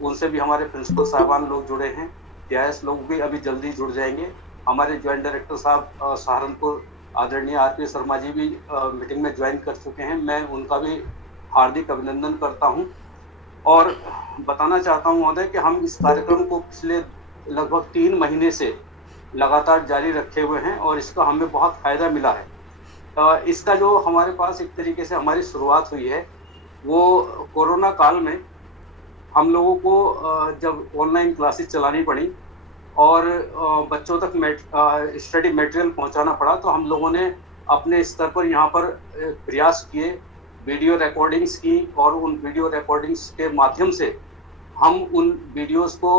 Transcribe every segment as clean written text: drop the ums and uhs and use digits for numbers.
उनसे भी हमारे प्रिंसिपल साहबान लोग जुड़े हैं, टीआईएस लोग भी अभी जल्दी जुड़ जाएंगे। हमारे ज्वाइंट डायरेक्टर साहब सहारनपुर आदरणीय आरपी शर्मा जी भी मीटिंग में ज्वाइन कर चुके हैं, मैं उनका भी हार्दिक अभिनंदन करता हूं। और बताना चाहता हूं महोदय कि हम इस कार्यक्रम को पिछले लगभग 3 महीने से लगातार जारी रखे हुए हैं और इसका हमें बहुत फायदा मिला है। इसका जो हमारे पास एक तरीके से हमारी शुरुआत हुई है वो कोरोना काल में हम लोगों को जब ऑनलाइन क्लासेस चलानी पड़ी और बच्चों तक स्टडी मटेरियल पहुंचाना पड़ा, तो हम लोगों ने अपने स्तर पर यहाँ पर प्रयास किए, वीडियो रिकॉर्डिंग्स की और उन वीडियो रिकॉर्डिंग्स के माध्यम से हम उन वीडियोस को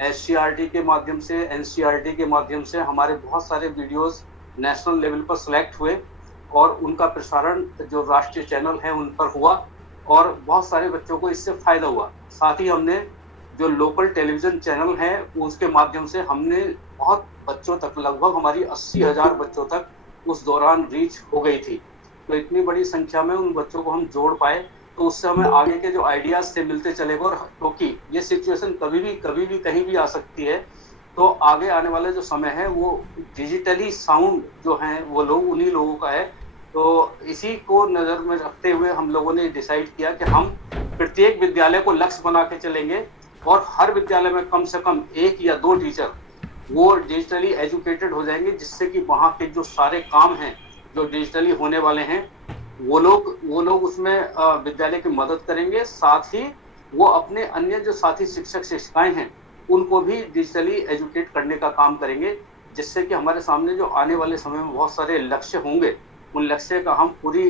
एससीईआरटी के माध्यम से, एनसीईआरटी के माध्यम से हमारे बहुत सारे वीडियोस नेशनल लेवल पर सिलेक्ट हुए और उनका प्रसारण जो राष्ट्रीय चैनल है उन पर हुआ और बहुत सारे बच्चों को इससे फायदा हुआ। साथ ही हमने जो लोकल टेलीविजन चैनल है उसके माध्यम से हमने बहुत बच्चों तक, लगभग हमारी 80,000 बच्चों तक उस दौरान रीच हो गई थी। तो इतनी बड़ी संख्या में उन बच्चों को हम जोड़ पाए, तो उससे हमें आगे के जो आइडियाज थे मिलते चले गए। और क्योंकि ये सिचुएशन कभी भी कहीं भी आ सकती है, तो आगे आने वाले जो समय है वो डिजिटली साउंड जो है वो लोग उन्हीं लोगों का है। तो इसी को नजर में रखते हुए हम लोगों ने डिसाइड किया कि हम प्रत्येक विद्यालय को लक्ष्य बना के चलेंगे और हर विद्यालय में कम से कम 1 या 2 टीचर वो डिजिटली एजुकेटेड हो जाएंगे, जिससे कि वहाँ के जो सारे काम हैं जो डिजिटली होने वाले हैं वो लोग उसमें विद्यालय की मदद करेंगे। साथ ही वो अपने अन्य जो साथी शिक्षक शिक्षिकाएं हैं उनको भी डिजिटली एजुकेट करने का काम करेंगे, जिससे कि हमारे सामने जो आने वाले समय में बहुत सारे लक्ष्य होंगे, उन लक्ष्य का हम पूरी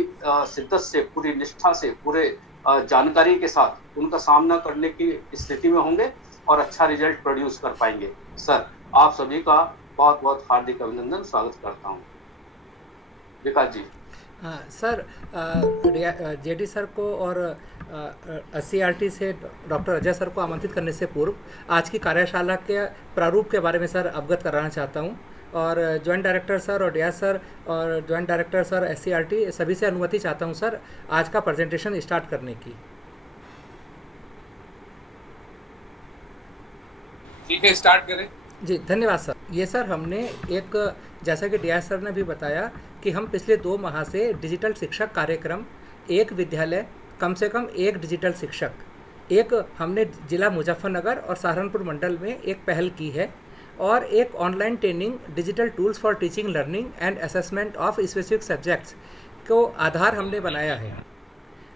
शिद्दत से, पूरी निष्ठा से, पूरे जानकारी के साथ उनका सामना करने की स्थिति में होंगे और अच्छा रिजल्ट प्रोड्यूस कर पाएंगे। सर, आप सभी का बहुत बहुत हार्दिक अभिनंदन, स्वागत करता हूँ। विकास जी। हाँ सर, जेडी सर को और एससीईआरटी से डॉक्टर अजय सर को आमंत्रित करने से पूर्व आज की कार्यशाला के प्रारूप के बारे में सर अवगत कराना चाहता हूँ। और जॉइंट डायरेक्टर सर और डियाज सर और जॉइंट डायरेक्टर सर एससीईआरटी सभी से अनुमति चाहता हूँ सर आज का प्रेजेंटेशन स्टार्ट करने की। ठीक है, स्टार्ट करें। जी धन्यवाद सर। ये सर हमने एक, जैसा कि डियाज सर ने भी बताया कि हम पिछले 2 माह से डिजिटल शिक्षक कार्यक्रम, एक विद्यालय कम से कम एक डिजिटल शिक्षक, एक हमने जिला मुजफ्फरनगर और सहारनपुर मंडल में एक पहल की है और एक online training digital tools for teaching learning and assessment of specific subjects को आधार हमने बनाया है।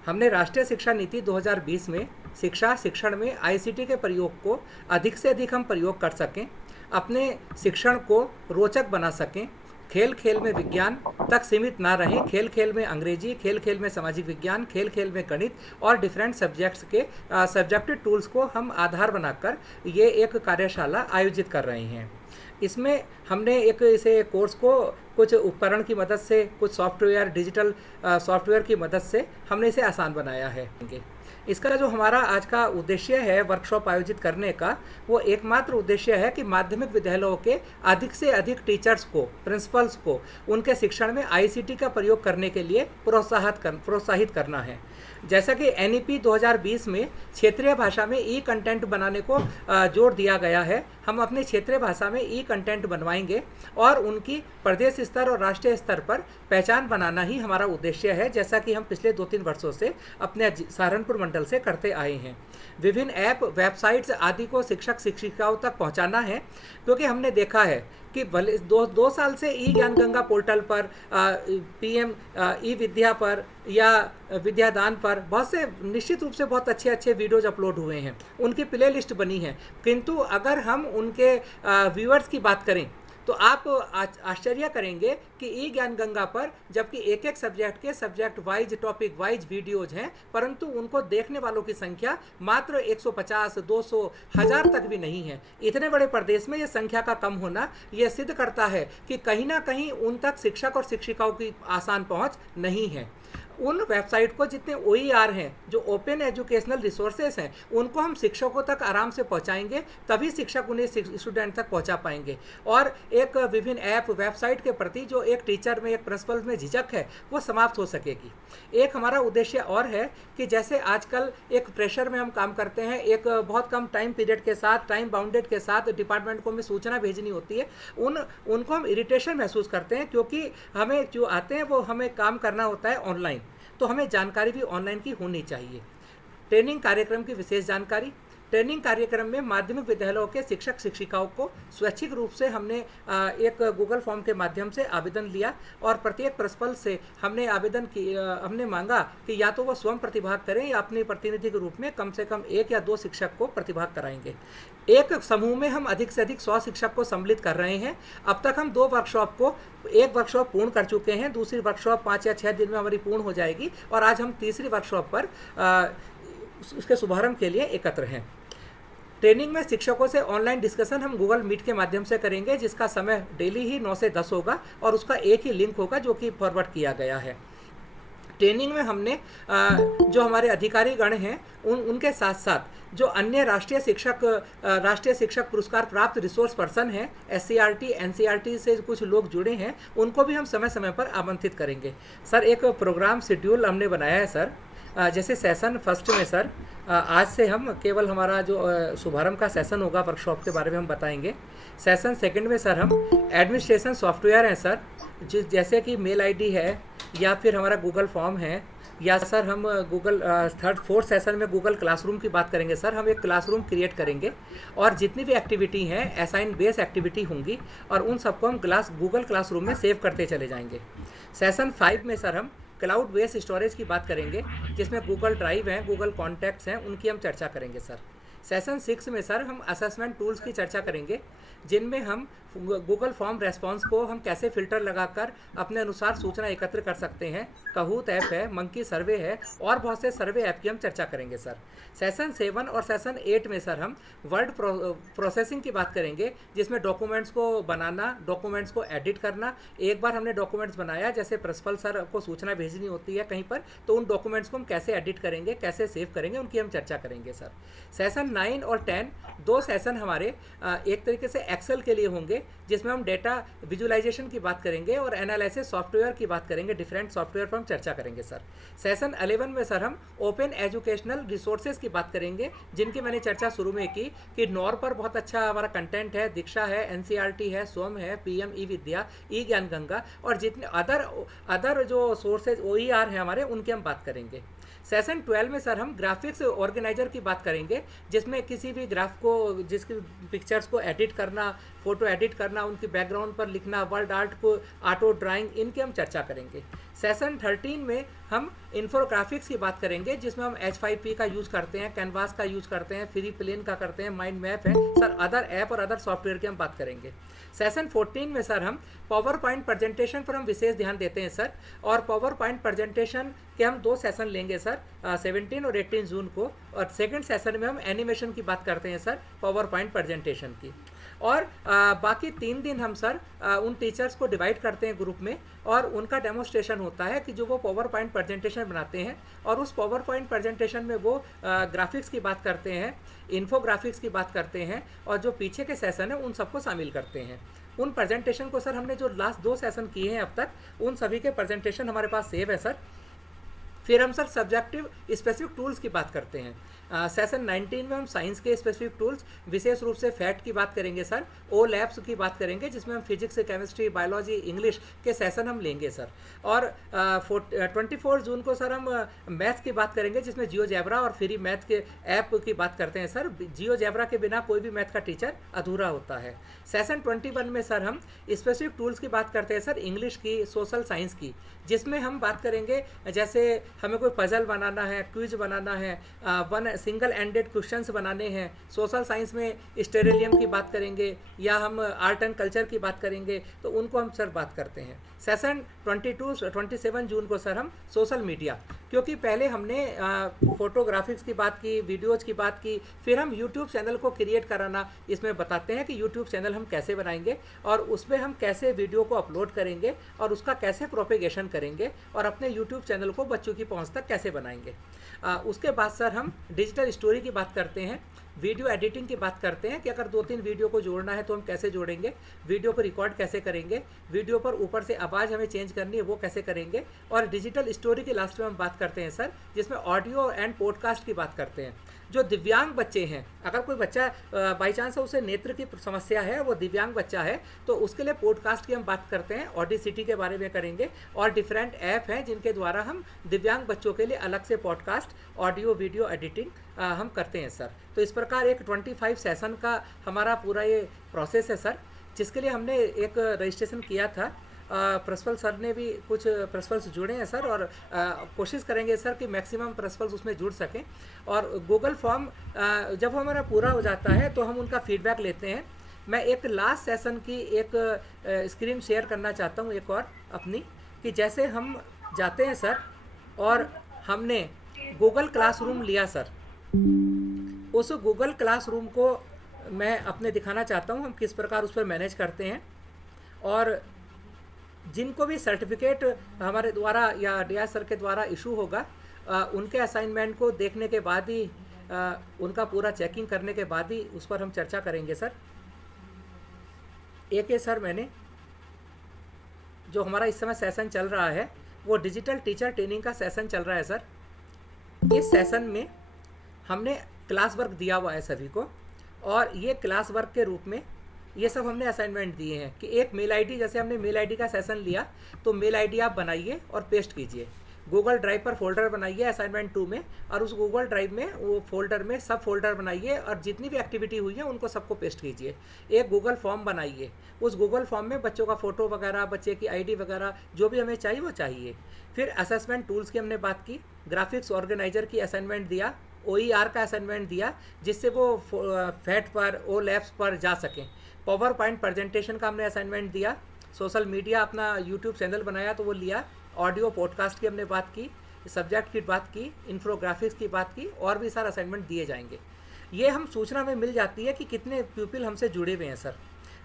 हमने राष्ट्रीय शिक्षा नीति 2020 में शिक्षण में आईसीटी के प्रयोग को अधिक से अधिक हम प्रयोग कर सकें, अपने शिक्षण को रोचक बना सकें, खेल खेल में विज्ञान तक सीमित ना रहें, खेल खेल में अंग्रेजी, खेल खेल में सामाजिक विज्ञान, खेल खेल में गणित और डिफरेंट सब्जेक्ट्स के सब्जेक्टिव टूल्स को हम आधार बनाकर ये एक कार्यशाला आयोजित कर रहे हैं। इसमें हमने एक इसे कोर्स को कुछ उपकरण की मदद से, कुछ सॉफ्टवेयर, डिजिटल सॉफ्टवेयर की मदद से हमने इसे आसान बनाया है। इसका जो हमारा आज का उद्देश्य है वर्कशॉप आयोजित करने का, वो एकमात्र उद्देश्य है कि माध्यमिक विद्यालयों के अधिक से अधिक टीचर्स को, प्रिंसिपल्स को उनके शिक्षण में आईसीटी का प्रयोग करने के लिए प्रोत्साहित करना है। जैसा कि एनईपी 2020 में क्षेत्रीय भाषा में ई कंटेंट बनाने को जोर दिया गया है, हम अपनी क्षेत्रीय भाषा में ई कंटेंट बनवाएंगे और उनकी प्रदेश स्तर और राष्ट्रीय स्तर पर पहचान बनाना ही हमारा उद्देश्य है, जैसा कि हम पिछले 2-3 वर्षों से अपने सहारनपुर मंडल से करते आए हैं। विभिन्न ऐप, वेबसाइट्स आदि को शिक्षक शिक्षिकाओं तक पहुंचाना है, क्योंकि हमने देखा है कि भले 2 साल से ई ज्ञान गंगा पोर्टल पर, पीएम ई विद्या पर या विद्यादान पर बहुत से निश्चित रूप से बहुत अच्छे अच्छे वीडियोज अपलोड हुए हैं, उनकी प्ले लिस्ट बनी है। किंतु अगर हम उनके व्यूअर्स की बात करें तो आप आश्चर्य करेंगे कि ई ज्ञान गंगा पर जबकि एक एक सब्जेक्ट के subject wise, topic wise videos हैं, परंतु उनको देखने वालों की संख्या मात्र 150, 200, 1000 तक भी नहीं है। इतने बड़े प्रदेश में ये संख्या का कम होना ये सिद्ध करता है कि कहीं ना कहीं उन तक शिक्षक और शिक्षिकाओं की आसान पहुंच नहीं है। उन वेबसाइट को जितने OER हैं, जो ओपन एजुकेशनल रिसोर्सेस हैं, उनको हम शिक्षकों तक आराम से पहुंचाएंगे, तभी शिक्षक उन्हें स्टूडेंट तक पहुंचा पाएंगे। और एक विभिन्न ऐप वेबसाइट के प्रति जो एक टीचर में, एक प्रिंसिपल में झिझक है, वो समाप्त हो सकेगी। एक हमारा उद्देश्य और है कि जैसे आजकल एक प्रेशर में हम काम करते हैं, एक बहुत कम टाइम पीरियड के साथ, टाइम बाउंडेड के साथ डिपार्टमेंट को हमें सूचना भेजनी होती है, उनको हम इरिटेशन महसूस करते हैं, क्योंकि हमें जो आते हैं वो हमें काम करना होता है ऑनलाइन, तो हमें जानकारी भी ऑनलाइन की होनी चाहिए। ट्रेनिंग कार्यक्रम की विशेष जानकारी। ट्रेनिंग कार्यक्रम में माध्यमिक विद्यालयों के शिक्षक शिक्षिकाओं को स्वैच्छिक रूप से हमने एक गूगल फॉर्म के माध्यम से आवेदन लिया, और प्रत्येक प्रिंसिपल से हमने हमने मांगा कि या तो वो स्वयं प्रतिभाग करें या अपने प्रतिनिधि के रूप में कम से कम 1 या 2 शिक्षक को प्रतिभाग कराएंगे। एक समूह में हम अधिक से अधिक 100 शिक्षक को सम्मिलित कर रहे हैं। अब तक हम 2 वर्कशॉप को, एक वर्कशॉप पूर्ण कर चुके हैं, दूसरी वर्कशॉप 5 या 6 दिन में हमारी पूर्ण हो जाएगी, और आज हम तीसरी वर्कशॉप पर उसके शुभारंभ के लिए एकत्र हैं। ट्रेनिंग में शिक्षकों से ऑनलाइन डिस्कशन हम गूगल मीट के माध्यम से करेंगे, जिसका समय डेली ही 9 से 10 होगा, और उसका एक ही लिंक होगा जो कि फॉरवर्ड किया गया है। ट्रेनिंग में हमने जो हमारे अधिकारी गण हैं उनके साथ साथ जो अन्य राष्ट्रीय शिक्षक पुरस्कार प्राप्त रिसोर्स पर्सन हैं, SCRT NCRT से कुछ लोग जुड़े हैं, उनको भी हम समय समय पर आमंत्रित करेंगे। सर, एक प्रोग्राम शेड्यूल हमने बनाया है सर। जैसे सेशन फर्स्ट में सर, आज से हम केवल हमारा जो शुभारंभ का सेशन होगा वर्कशॉप के बारे में हम बताएंगे। सेशन सेकंड में सर हम एडमिनिस्ट्रेशन सॉफ्टवेयर हैं सर, जैसे कि मेल ID है, या फिर हमारा गूगल फॉर्म है, या सर हम गूगल फोर्थ सेशन में गूगल क्लासरूम की बात करेंगे। सर, हम एक क्लासरूम क्रिएट करेंगे, और जितनी भी एक्टिविटी हैं असाइन बेस एक्टिविटी होंगी, और उन सबको हम गूगल क्लासरूम में सेव करते चले जाएंगे। सेशन 5 में सर हम क्लाउड बेस्ड स्टोरेज की बात करेंगे, जिसमें गूगल ड्राइव हैं, गूगल कॉन्टैक्ट्स हैं, उनकी हम चर्चा करेंगे सर। सेशन 6 में सर हम असेसमेंट टूल्स की चर्चा करेंगे, जिनमें हम गूगल फॉर्म रेस्पॉन्स को हम कैसे फ़िल्टर लगाकर अपने अनुसार सूचना एकत्र कर सकते हैं। कहूत ऐप है, मंकी सर्वे है, और बहुत से सर्वे ऐप की हम चर्चा करेंगे सर। सेशन 7 और सेशन 8 में सर हम वर्ड प्रोसेसिंग की बात करेंगे, जिसमें डॉक्यूमेंट्स को बनाना, डॉक्यूमेंट्स को एडिट करना। एक बार हमने डॉक्यूमेंट्स बनाया, जैसे प्रिंसिपल सर को सूचना भेजनी होती है कहीं पर, तो उन डॉक्यूमेंट्स को हम कैसे एडिट करेंगे, कैसे सेव करेंगे, उनकी हम चर्चा करेंगे सर। सेशन 9 और 10 2 सेशन हमारे एक तरीके से एक्सेल के लिए होंगे, जिसमें हम डेटा विजुअलाइजेशन की बात करेंगे और एनालिसिस सॉफ्टवेयर की बात करेंगे, डिफरेंट सॉफ्टवेयर पर हम चर्चा करेंगे सर। सेशन 11 में सर हम ओपन एजुकेशनल रिसोर्सेज की बात करेंगे, जिनकी मैंने चर्चा शुरू में की कि नॉर पर बहुत अच्छा हमारा कंटेंट है, दीक्षा है, NCRT है, स्वयं है, PM ई विद्या, ई ज्ञान गंगा, और जितने अदर जो सोर्सेज OER हैं हमारे, उनकी हम बात करेंगे। सेशन 12 में सर हम ग्राफिक्स ऑर्गेनाइजर की बात करेंगे, जिसमें किसी भी ग्राफ को, जिसकी पिक्चर्स को एडिट करना, फोटो एडिट करना, उनकी बैकग्राउंड पर लिखना, वर्ड आर्ट को, ऑटो ड्राइंग, इनकी हम चर्चा करेंगे। सेशन 13 में हम इन्फोग्राफिक्स की बात करेंगे, जिसमें हम H5P का यूज़ करते हैं, कैनवास का यूज़ करते हैं, फ्री प्लेन का करते हैं, माइंड मैप है सर, अदर ऐप और अदर सॉफ्टवेयर की हम बात करेंगे। सेशन 14 में सर हम पावर पॉइंट प्रेजेंटेशन पर हम विशेष ध्यान देते हैं सर, और पावर पॉइंट प्रेजेंटेशन के हम 2 सेशन लेंगे सर, 17 और 18 जून को, और सेकंड सेशन में हम एनिमेशन की बात करते हैं सर, पावर पॉइंट प्रेजेंटेशन की। और बाकी 3 दिन हम सर उन टीचर्स को डिवाइड करते हैं ग्रुप में, और उनका डेमोस्ट्रेशन होता है कि जो वो पावर पॉइंट प्रेजेंटेशन बनाते हैं, और उस पावर पॉइंट प्रेजेंटेशन में वो ग्राफिक्स की बात करते हैं, इन्फोग्राफिक्स की बात करते हैं, और जो पीछे के सेशन है उन सबको शामिल करते हैं। उन प्रेजेंटेशन को सर हमने जो लास्ट 2 सेशन किए हैं अब तक, उन सभी के प्रेजेंटेशन हमारे पास सेव है सर। फिर हम सर सब्जेक्टिव स्पेसिफिक टूल्स की बात करते हैं। सेशन 19 में हम साइंस के स्पेसिफिक टूल्स, विशेष रूप से फैट की बात करेंगे सर, ओ लैब्स की बात करेंगे, जिसमें हम फिजिक्स, केमिस्ट्री, बायोलॉजी, इंग्लिश के सेशन हम लेंगे सर। और 24 जून को सर हम मैथ्स की बात करेंगे, जिसमें जियोजेब्रा और फ्री मैथ के ऐप की बात करते हैं सर। जियोजेब्रा के बिना कोई भी मैथ का टीचर अधूरा होता है। सेशन 21 में सर हम स्पेसिफिक टूल्स की बात करते हैं सर, इंग्लिश की, सोशल साइंस की, जिसमें हम बात करेंगे जैसे हमें कोई पजल बनाना है, क्विज बनाना है, सिंगल एंडेड क्वेश्चंस बनाने हैं। सोशल साइंस में स्टेरिलियम की बात करेंगे, या हम आर्ट एंड कल्चर की बात करेंगे, तो उनको हम सर बात करते हैं। सेशन 27 जून को सर हम सोशल मीडिया, क्योंकि पहले हमने फोटोग्राफिक्स की बात की, वीडियोज़ की बात की, फिर हम यूट्यूब चैनल को क्रिएट कराना इसमें बताते हैं कि यूट्यूब चैनल हम कैसे बनाएंगे और उसमें हम कैसे वीडियो को अपलोड करेंगे और उसका कैसे प्रोपेगेशन करेंगे और अपने यूट्यूब चैनल को बच्चों की पहुंच तक कैसे बनाएंगे। उसके बाद सर हम डिजिटल स्टोरी की बात करते हैं, वीडियो एडिटिंग की बात करते हैं कि अगर 2-3 वीडियो को जोड़ना है तो हम कैसे जोड़ेंगे, वीडियो को रिकॉर्ड कैसे करेंगे, वीडियो पर ऊपर से आवाज़ हमें चेंज करनी है वो कैसे करेंगे, और डिजिटल स्टोरी के लास्ट में हम बात करते हैं सर जिसमें ऑडियो एंड पॉडकास्ट की बात करते हैं। जो दिव्यांग बच्चे हैं, अगर कोई बच्चा बाई चांस उसे नेत्र की समस्या है, वो दिव्यांग बच्चा है, तो उसके लिए पॉडकास्ट की हम बात करते हैं, ऑडिसिटी के बारे में करेंगे, और डिफरेंट ऐप हैं जिनके द्वारा हम दिव्यांग बच्चों के लिए अलग से पॉडकास्ट, ऑडियो वीडियो एडिटिंग हम करते हैं सर। तो इस प्रकार एक 25 सेशन का हमारा पूरा ये प्रोसेस है सर, जिसके लिए हमने एक रजिस्ट्रेशन किया था। प्रिंसिपल सर ने भी कुछ प्रिंसिपल्स जुड़े हैं सर, और कोशिश करेंगे सर कि मैक्सिमम प्रिंसिपल्स उसमें जुड़ सकें। और गूगल फॉर्म जब हमारा पूरा हो जाता है तो हम उनका फीडबैक लेते हैं। मैं एक लास्ट सेशन की एक स्क्रीन शेयर करना चाहता हूँ एक और अपनी, कि जैसे हम जाते हैं सर और हमने गूगल क्लासरूम लिया सर, उस गूगल क्लासरूम को मैं अपने दिखाना चाहता हूँ हम किस प्रकार उस पर मैनेज करते हैं। और जिनको भी सर्टिफिकेट हमारे द्वारा या डीआई सर के द्वारा इशू होगा, उनके असाइनमेंट को देखने के बाद ही, उनका पूरा चेकिंग करने के बाद ही उस पर हम चर्चा करेंगे सर। एक ये सर मैंने जो हमारा इस समय सेशन चल रहा है वो डिजिटल टीचर ट्रेनिंग का सेशन चल रहा है सर। इस सेशन में हमने क्लास वर्क दिया हुआ है सभी को, और ये क्लास वर्क के रूप में ये सब हमने असाइनमेंट दिए हैं कि एक मेल आईडी, जैसे हमने मेल आईडी का सेशन लिया तो मेल आईडी आप बनाइए और पेस्ट कीजिए, गूगल ड्राइव पर फोल्डर बनाइए असाइनमेंट 2 में, और उस गूगल ड्राइव में वो फोल्डर में सब फोल्डर बनाइए और जितनी भी एक्टिविटी हुई है उनको सबको पेस्ट कीजिए। एक गूगल फॉर्म बनाइए, उस गूगल फॉर्म में बच्चों का फ़ोटो वगैरह, बच्चे की आईडी वगैरह जो भी हमें चाहिए वो चाहिए। फिर असेसमेंट टूल्स की हमने बात की, ग्राफिक्स ऑर्गेनाइजर की असाइनमेंट दिया, OER का असाइनमेंट दिया जिससे वो फैट पर, ओ लैब्स पर जा सकें। पावर पॉइंट प्रेजेंटेशन का हमने असाइनमेंट दिया, सोशल मीडिया अपना यूट्यूब चैनल बनाया तो वो लिया, ऑडियो पॉडकास्ट की हमने बात की, सब्जेक्ट की बात की, इन्फोग्राफिक्स की बात की, और भी सारे असाइनमेंट दिए जाएंगे। ये हम सूचना में मिल जाती है कि कितने प्यूपिल हमसे जुड़े हुए हैं सर।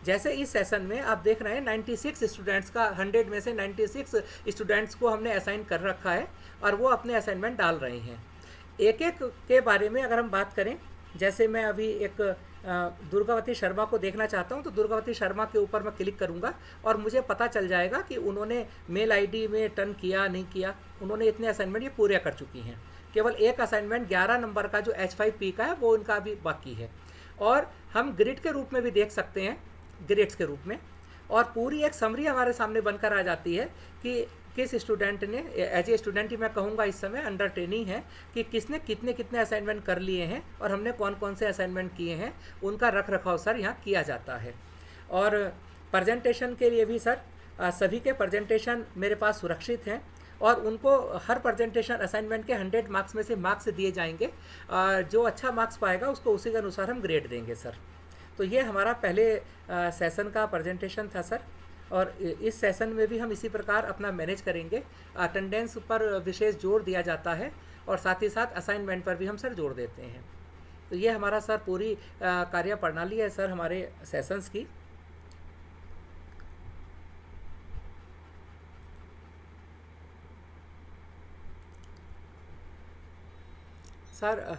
जैसे इस सेशन में आप देख रहे हैं 96 स्टूडेंट्स का, 100 में से 96 स्टूडेंट्स को हमने असाइन कर रखा है और वो अपने असाइनमेंट डाल रहे हैं। एक एक के बारे में अगर हम बात करें, जैसे मैं अभी एक दुर्गावती शर्मा को देखना चाहता हूं, तो दुर्गावती शर्मा के ऊपर मैं क्लिक करूंगा और मुझे पता चल जाएगा कि उन्होंने मेल आईडी में टर्न किया नहीं किया। उन्होंने इतने असाइनमेंट ये पूरे कर चुकी हैं। केवल एक असाइनमेंट 11 नंबर का जो H5P का है वो उनका अभी बाकी है। और हम ग्रिड के रूप में भी देख सकते हैं, ग्रेड्स के रूप में, और पूरी एक समरी हमारे सामने बनकर आ जाती है कि किस स्टूडेंट ने, एज ए स्टूडेंट ही मैं कहूँगा इस समय अंडर ट्रेनिंग है, कि किसने कितने कितने असाइनमेंट कर लिए हैं और हमने कौन कौन से असाइनमेंट किए हैं, उनका रख रखाव सर यहाँ किया जाता है। और प्रेजेंटेशन के लिए भी सर सभी के प्रेजेंटेशन मेरे पास सुरक्षित हैं और उनको हर प्रेजेंटेशन असाइनमेंट के 100 मार्क्स में से मार्क्स दिए जाएंगे। जो अच्छा मार्क्स पाएगा उसको उसी के अनुसार हम ग्रेड देंगे सर। तो ये हमारा पहले सेशन का प्रेजेंटेशन था सर, और इस सेशन में भी हम इसी प्रकार अपना मैनेज करेंगे। अटेंडेंस पर विशेष जोर दिया जाता है और साथ ही साथ असाइनमेंट पर भी हम सर जोर देते हैं। तो ये हमारा सर पूरी कार्य प्रणाली है सर हमारे सेशंस की। सर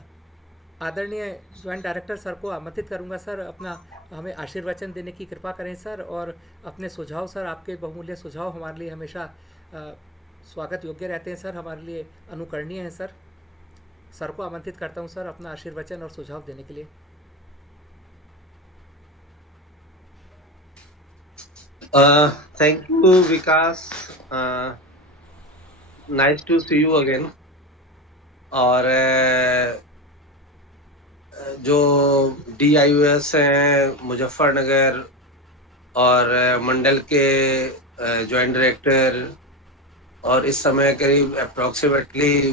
आदरणीय ज्वाइंट डायरेक्टर सर को आमंत्रित करूंगा सर, अपना हमें आशीर्वचन देने की कृपा करें सर, और अपने सुझाव सर, आपके बहुमूल्य सुझाव हमारे लिए हमेशा स्वागत योग्य रहते हैं सर, हमारे लिए अनुकरणीय हैं सर। सर को आमंत्रित करता हूं सर अपना आशीर्वचन और सुझाव देने के लिए। Thank you Vikas, nice to see you again. और जो DIUS हैं मुजफ्फरनगर और मंडल के जॉइंट डायरेक्टर, और इस समय करीब अप्रॉक्सीमेटली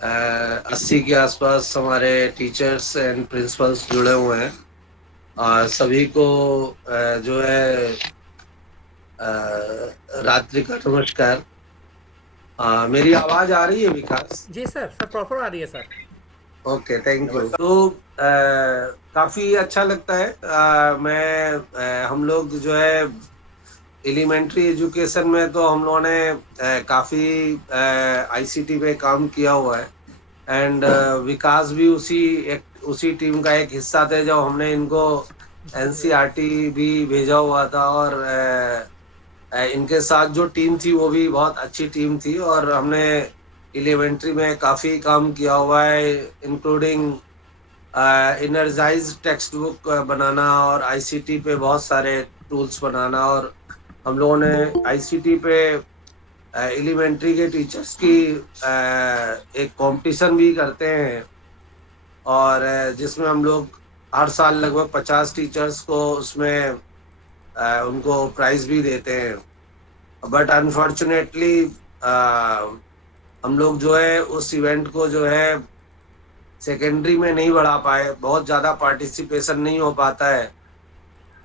80 के आसपास हमारे टीचर्स एंड प्रिंसिपल्स जुड़े हुए हैं। और सभी को जो है रात्रि का नमस्कार। मेरी आवाज आ रही है विकास? जी सर, सर प्रॉपर आ रही है सर। Okay, thank you. तो काफी अच्छा लगता है। हम लोग जो है एलिमेंट्री एजुकेशन में तो हम लोगों ने काफी आईसीटी पे काम किया हुआ है। एंड विकास भी उसी टीम का एक हिस्सा थे जब हमने इनको एनसीईआरटी भी भेजा हुआ था। और इनके साथ जो टीम थी वो भी बहुत अच्छी टीम थी, और हमने एलिमेंट्री में काफी काम किया हुआ है, इंक्लूडिंग इनर्जाइज टेक्स्ट बुक बनाना और आईसीटी पे बहुत सारे टूल्स बनाना। और हम लोगों ने आईसीटी पे एलिमेंट्री के टीचर्स की एक कंपटीशन भी करते हैं, और जिसमें हम लोग हर साल लगभग 50 टीचर्स को उसमें उनको प्राइज भी देते हैं। बट अनफॉर्चुनेटली हम लोग जो है उस इवेंट को जो है सेकेंडरी में नहीं बढ़ा पाए, बहुत ज़्यादा पार्टिसिपेशन नहीं हो पाता है।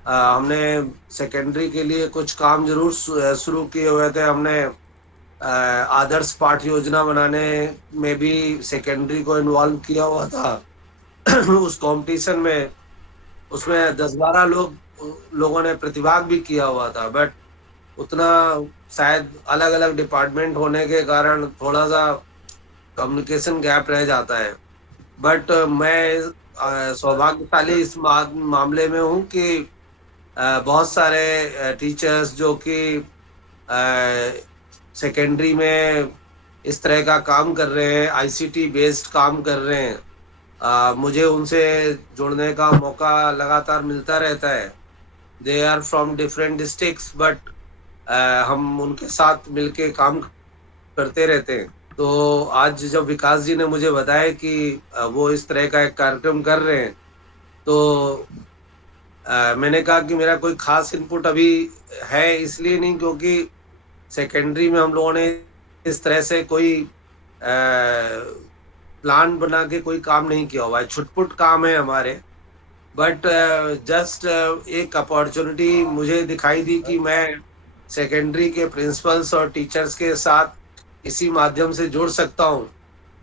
हमने सेकेंडरी के लिए कुछ काम जरूर शुरू किए हुए थे। हमने आदर्श पाठ योजना बनाने में भी सेकेंडरी को इन्वॉल्व किया हुआ था उस कंपटीशन में। उसमें 10-12 लोगों ने प्रतिभाग भी किया हुआ था, बट उतना शायद अलग अलग डिपार्टमेंट होने के कारण थोड़ा सा कम्युनिकेशन गैप रह जाता है। बट मैं सौभाग्यशाली इस मामले में हूँ कि बहुत सारे टीचर्स जो कि सेकेंडरी में इस तरह का काम कर रहे हैं, आईसीटी बेस्ड काम कर रहे हैं, मुझे उनसे जुड़ने का मौका लगातार मिलता रहता है। They are from different districts, but हम उनके साथ मिलके काम करते रहते हैं। तो आज जब विकास जी ने मुझे बताया कि वो इस तरह का एक कार्यक्रम कर रहे हैं, तो मैंने कहा कि मेरा कोई खास इनपुट अभी है इसलिए नहीं, क्योंकि सेकेंडरी में हम लोगों ने इस तरह से कोई प्लान बना के कोई काम नहीं किया हुआ है, छुटपुट काम है हमारे। बट जस्ट एक अपॉर्चुनिटी मुझे दिखाई दी कि मैं सेकेंडरी के प्रिंसिपल्स और टीचर्स के साथ इसी माध्यम से जुड़ सकता हूँ।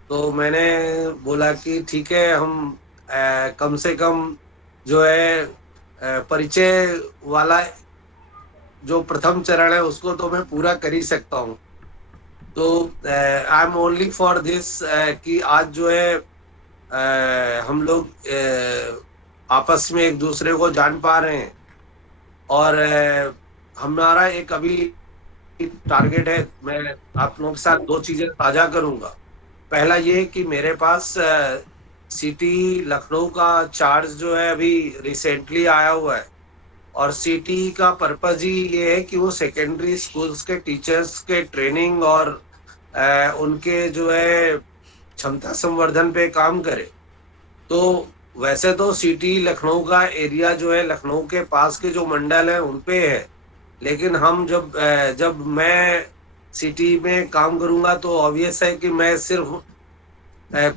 तो मैंने बोला कि ठीक है, हम कम से कम जो है परिचय वाला जो प्रथम चरण है उसको तो मैं पूरा कर ही सकता हूँ। तो I am only for this कि आज जो है हम लोग आपस में एक दूसरे को जान पा रहे हैं। और हमारा एक अभी टारगेट है, मैं आप लोगों के साथ दो चीजें साझा करूंगा। पहला ये कि मेरे पास सिटी लखनऊ का चार्ज जो है अभी रिसेंटली आया हुआ है, और सिटी का पर्पज ही ये है कि वो सेकेंडरी स्कूल्स के टीचर्स के ट्रेनिंग और उनके जो है क्षमता संवर्धन पे काम करे। तो वैसे तो सिटी लखनऊ का एरिया जो है लखनऊ के पास के जो मंडल है उन पे है, लेकिन हम जब मैं सिटी में काम करूंगा तो ऑब्वियस है कि मैं सिर्फ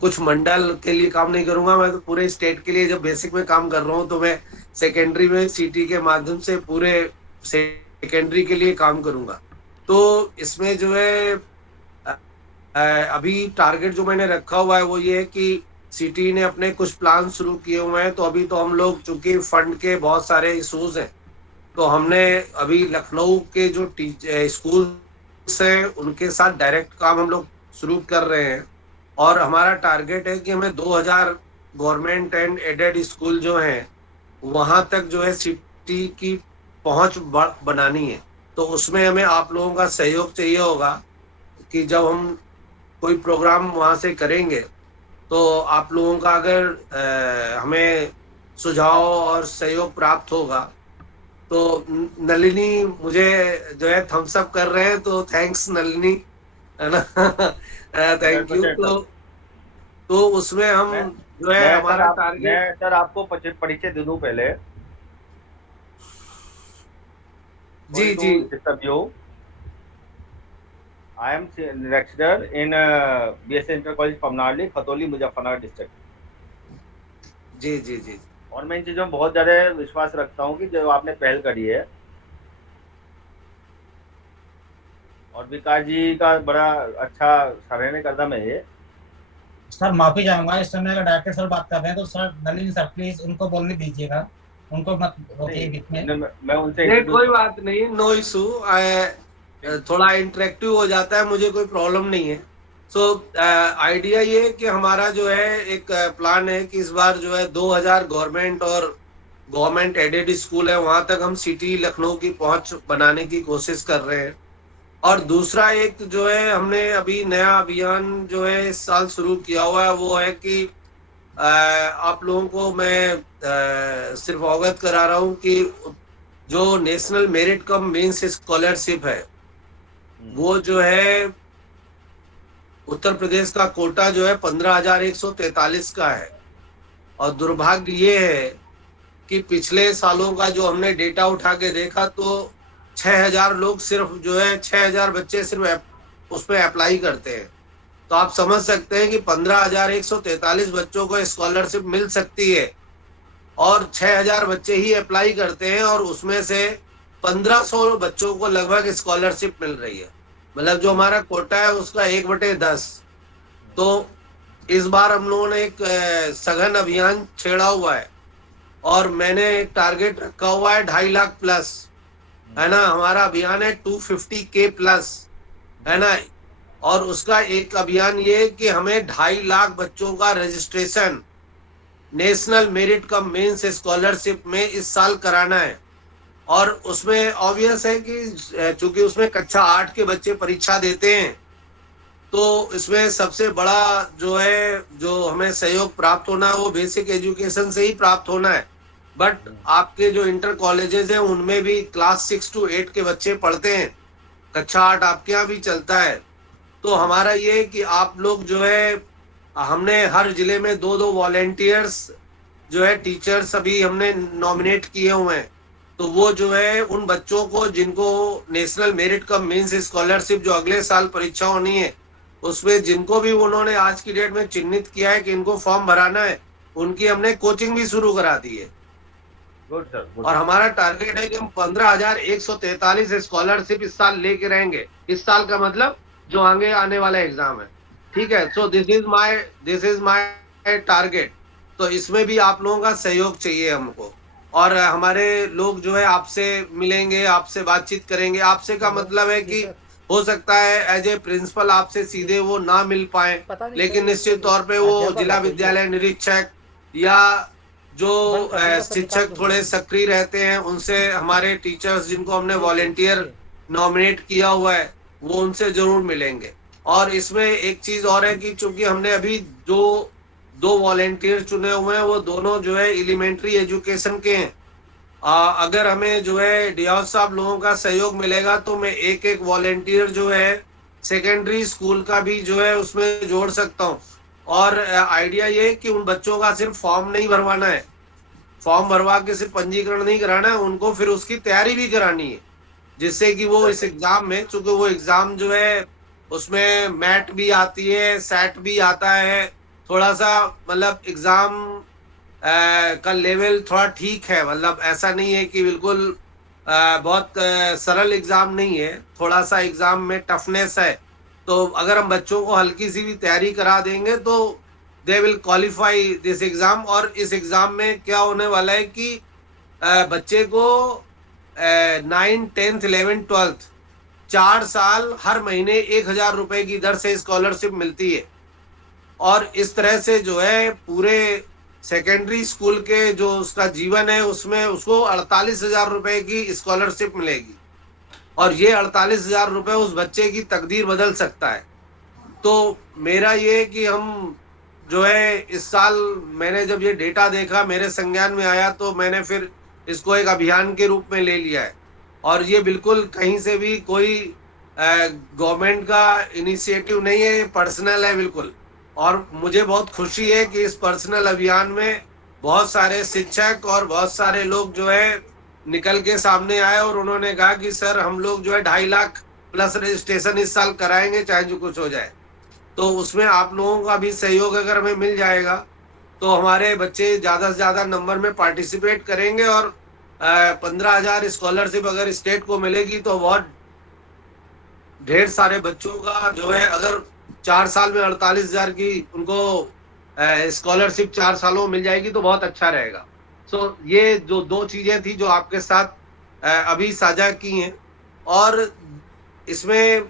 कुछ मंडल के लिए काम नहीं करूंगा, मैं तो पूरे स्टेट के लिए जब बेसिक में काम कर रहा हूं तो मैं सेकेंडरी में सिटी के माध्यम से पूरे सेकेंडरी के लिए काम करूंगा। तो इसमें जो है अभी टारगेट जो मैंने रखा हुआ है वो ये है कि सिटी ने अपने कुछ प्लान शुरू किए हुए हैं। तो अभी तो हम लोग, चूंकि फंड के बहुत सारे इशूज हैं, तो हमने अभी लखनऊ के जो स्कूल हैं उनके साथ डायरेक्ट काम हम लोग शुरू कर रहे हैं। और हमारा टारगेट है कि हमें 2000 गवर्नमेंट एंड एडेड स्कूल जो हैं वहां तक जो है सिटी की पहुंच बनानी है। तो उसमें हमें आप लोगों का सहयोग चाहिए होगा कि जब हम कोई प्रोग्राम वहां से करेंगे तो आप लोगों का अगर हमें सुझाव और सहयोग प्राप्त होगा। तो नलिनी मुझे जो है थम्स अप कर रहे हैं, तो थैंक्स नलिनी, है ना। Thank you. 100% सर। तो उसमें हम मैं जो है हमारा टारगेट। मैं सर आपको परिचय दे दूं पहले। जी सॉरी जी to disturb you. I am lecturer in BSc inter college Pamnali, Khatauli, Muzaffarnagar district. जी जी जी और मैं इन चीज़ों में बहुत ज़्यादा विश्वास रखता हूँ कि जो आपने पहल करी है, और विकास जी का बड़ा अच्छा सराहनीय कदम है ये। सर माफी चाहूंगा, इस समय अगर डायरेक्टर सर बात कर रहे हैं तो सर नलिन सर प्लीज उनको बोलने दीजिएगा, उनको मत रोकिए बीच में। नहीं, मैं उनसे नहीं, कोई इंट्रोड्यूस बात नहीं, नो इशू। थोड़ा इंटरेक्टिव हो जाता है, मुझे कोई प्रॉब्लम नहीं है। सो आइडिया ये है कि हमारा जो है एक प्लान है कि इस बार जो है 2000 गवर्नमेंट और गवर्नमेंट एडेड स्कूल है वहां तक हम सिटी लखनऊ की पहुंच बनाने की कोशिश कर रहे हैं। और दूसरा एक जो है हमने अभी नया अभियान जो है इस साल शुरू किया हुआ है वो है कि आप लोगों को मैं सिर्फ अवगत करा रहा हूँ कि जो national merit cum means scholarship है वो जो है उत्तर प्रदेश का कोटा जो है 15,143 का है। और दुर्भाग्य ये है कि पिछले सालों का जो हमने डेटा उठा के देखा तो 6,000 लोग सिर्फ जो है 6,000 बच्चे सिर्फ उसमें अप्लाई करते हैं। तो आप समझ सकते हैं कि 15,143 बच्चों को स्कॉलरशिप मिल सकती है और 6,000 बच्चे ही अप्लाई करते हैं और उसमें से 1,500 बच्चों को लगभग स्कॉलरशिप मिल रही है। मतलब जो हमारा कोटा है उसका 1/10। तो इस बार हम लोगों ने एक सघन अभियान छेड़ा हुआ है और मैंने एक टारगेट रखा हुआ है 2.5 लाख प्लस, है ना। हमारा अभियान है 250K प्लस, है ना। और उसका एक अभियान ये है कि हमें 2.5 लाख बच्चों का registration national merit cum means scholarship में इस साल कराना है। और उसमें ऑब्वियस है कि चूंकि उसमें कक्षा 8 के बच्चे परीक्षा देते हैं तो इसमें सबसे बड़ा जो है जो हमें सहयोग प्राप्त होना है वो बेसिक एजुकेशन से ही प्राप्त होना है। बट आपके जो इंटर कॉलेजेस हैं उनमें भी क्लास 6 to 8 के बच्चे पढ़ते हैं, कक्षा 8 आपके यहाँ भी चलता है। तो हमारा ये है कि आप लोग जो है हमने हर जिले में 2-2 वॉलेंटियर्स जो है टीचर्स अभी हमने नॉमिनेट किए हुए हैं। तो वो जो है उन बच्चों को जिनको national merit cum means scholarship जो अगले साल परीक्षा होनी है उसमें जिनको भी उन्होंने आज की डेट में चिन्हित किया है कि इनको फॉर्म भराना है उनकी हमने कोचिंग भी शुरू करा दी है। Good sir, good. और हमारा टारगेट है कि हम 15,143 स्कॉलरशिप इस साल लेके रहेंगे। इस साल का मतलब जो आगे आने वाला एग्जाम है, ठीक है। So this is my target. तो इसमें भी आप लोगों का सहयोग चाहिए हमको। और हमारे लोग जो है आपसे मिलेंगे, आपसे बातचीत करेंगे। आपसे का मतलब है कि हो सकता है एज ए प्रिंसिपल आपसे सीधे वो ना मिल पाए, लेकिन निश्चित तौर पे वो जिला विद्यालय निरीक्षक या जो शिक्षक थोड़े सक्रिय रहते हैं उनसे, हमारे टीचर्स जिनको हमने वॉलेंटियर नॉमिनेट किया हुआ है वो उनसे जरूर मिलेंगे। और इसमें एक चीज और है कि चूंकि हमने अभी जो 2 वॉलेंटियर चुने हुए हैं वो दोनों जो है एलिमेंट्री एजुकेशन के हैं। अगर हमें जो है डियाज साहब लोगों का सहयोग मिलेगा तो मैं एक वॉलेंटियर जो है सेकेंडरी स्कूल का भी जो है उसमें जोड़ सकता हूँ। और आइडिया ये है कि उन बच्चों का सिर्फ फॉर्म नहीं भरवाना है, फॉर्म भरवा के सिर्फ पंजीकरण नहीं कराना है, उनको फिर उसकी तैयारी भी करानी है जिससे कि वो इस एग्जाम में, चूंकि वो एग्जाम जो है उसमें मैट भी आती है, सेट भी आता है, थोड़ा सा मतलब एग्जाम का लेवल थोड़ा ठीक है। मतलब ऐसा नहीं है कि बिल्कुल बहुत सरल एग्जाम नहीं है, थोड़ा सा एग्जाम में टफनेस है। तो अगर हम बच्चों को हल्की सी भी तैयारी करा देंगे तो they will qualify this exam. और इस एग्जाम में क्या होने वाला है कि बच्चे को 9, 10th, 11th, 12th 4 साल हर महीने 1,000 रुपए की दर से स्कॉलरशिप मिलती है। और इस तरह से जो है पूरे सेकेंडरी स्कूल के जो उसका जीवन है उसमें उसको 48,000 रुपए की स्कॉलरशिप मिलेगी। और ये 48,000 रुपए उस बच्चे की तकदीर बदल सकता है। तो मेरा ये कि हम जो है इस साल, मैंने जब ये डेटा देखा मेरे संज्ञान में आया तो मैंने फिर इसको एक अभियान के रूप में ले लिया है। और ये बिल्कुल कहीं से भी कोई गवर्नमेंट का इनिशिएटिव नहीं है, ये पर्सनल है बिल्कुल। और मुझे बहुत खुशी है कि इस पर्सनल अभियान में बहुत सारे शिक्षक और बहुत सारे लोग जो है निकल के सामने आए और उन्होंने कहा कि सर हम लोग जो है 2.5 लाख प्लस रजिस्ट्रेशन इस साल कराएंगे चाहे जो कुछ हो जाए। तो उसमें आप लोगों का भी सहयोग अगर हमें मिल जाएगा तो हमारे बच्चे ज्यादा से ज्यादा नंबर में पार्टिसिपेट करेंगे। और 15,000 स्कॉलरशिप अगर स्टेट को मिलेगी तो बहुत ढेर सारे बच्चों का जो है, अगर 4 साल में 48,000 की उनको स्कॉलरशिप 4 सालों में मिल जाएगी तो बहुत अच्छा रहेगा। सो ये जो 2 चीजें थी जो आपके साथ अभी साझा की हैं, और इसमें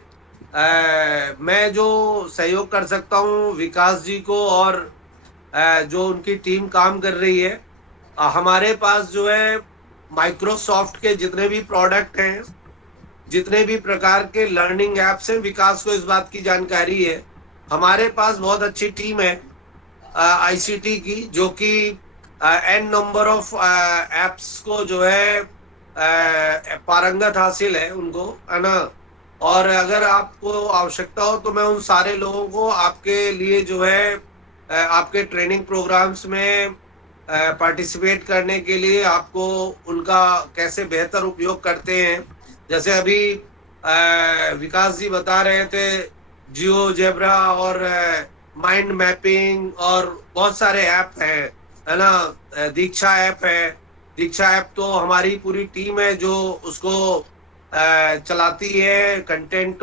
मैं जो सहयोग कर सकता हूँ विकास जी को, और जो उनकी टीम काम कर रही है, हमारे पास जो है माइक्रोसॉफ्ट के जितने भी प्रोडक्ट हैं, जितने भी प्रकार के लर्निंग एप्स हैं, विकास को इस बात की जानकारी है। हमारे पास बहुत अच्छी टीम है आईसीटी की, जो कि एन नंबर ऑफ एप्स को जो है पारंगत हासिल है उनको, है ना। और अगर आपको आवश्यकता हो तो मैं उन सारे लोगों को आपके लिए जो है आपके ट्रेनिंग प्रोग्राम्स में पार्टिसिपेट करने के लिए आपको उनका कैसे बेहतर उपयोग करते हैं, जैसे अभी विकास जी बता रहे थे जियो जेब्रा और माइंड मैपिंग और बहुत सारे ऐप हैं, है ना। दीक्षा ऐप है। दीक्षा ऐप तो हमारी पूरी टीम है जो उसको चलाती है, कंटेंट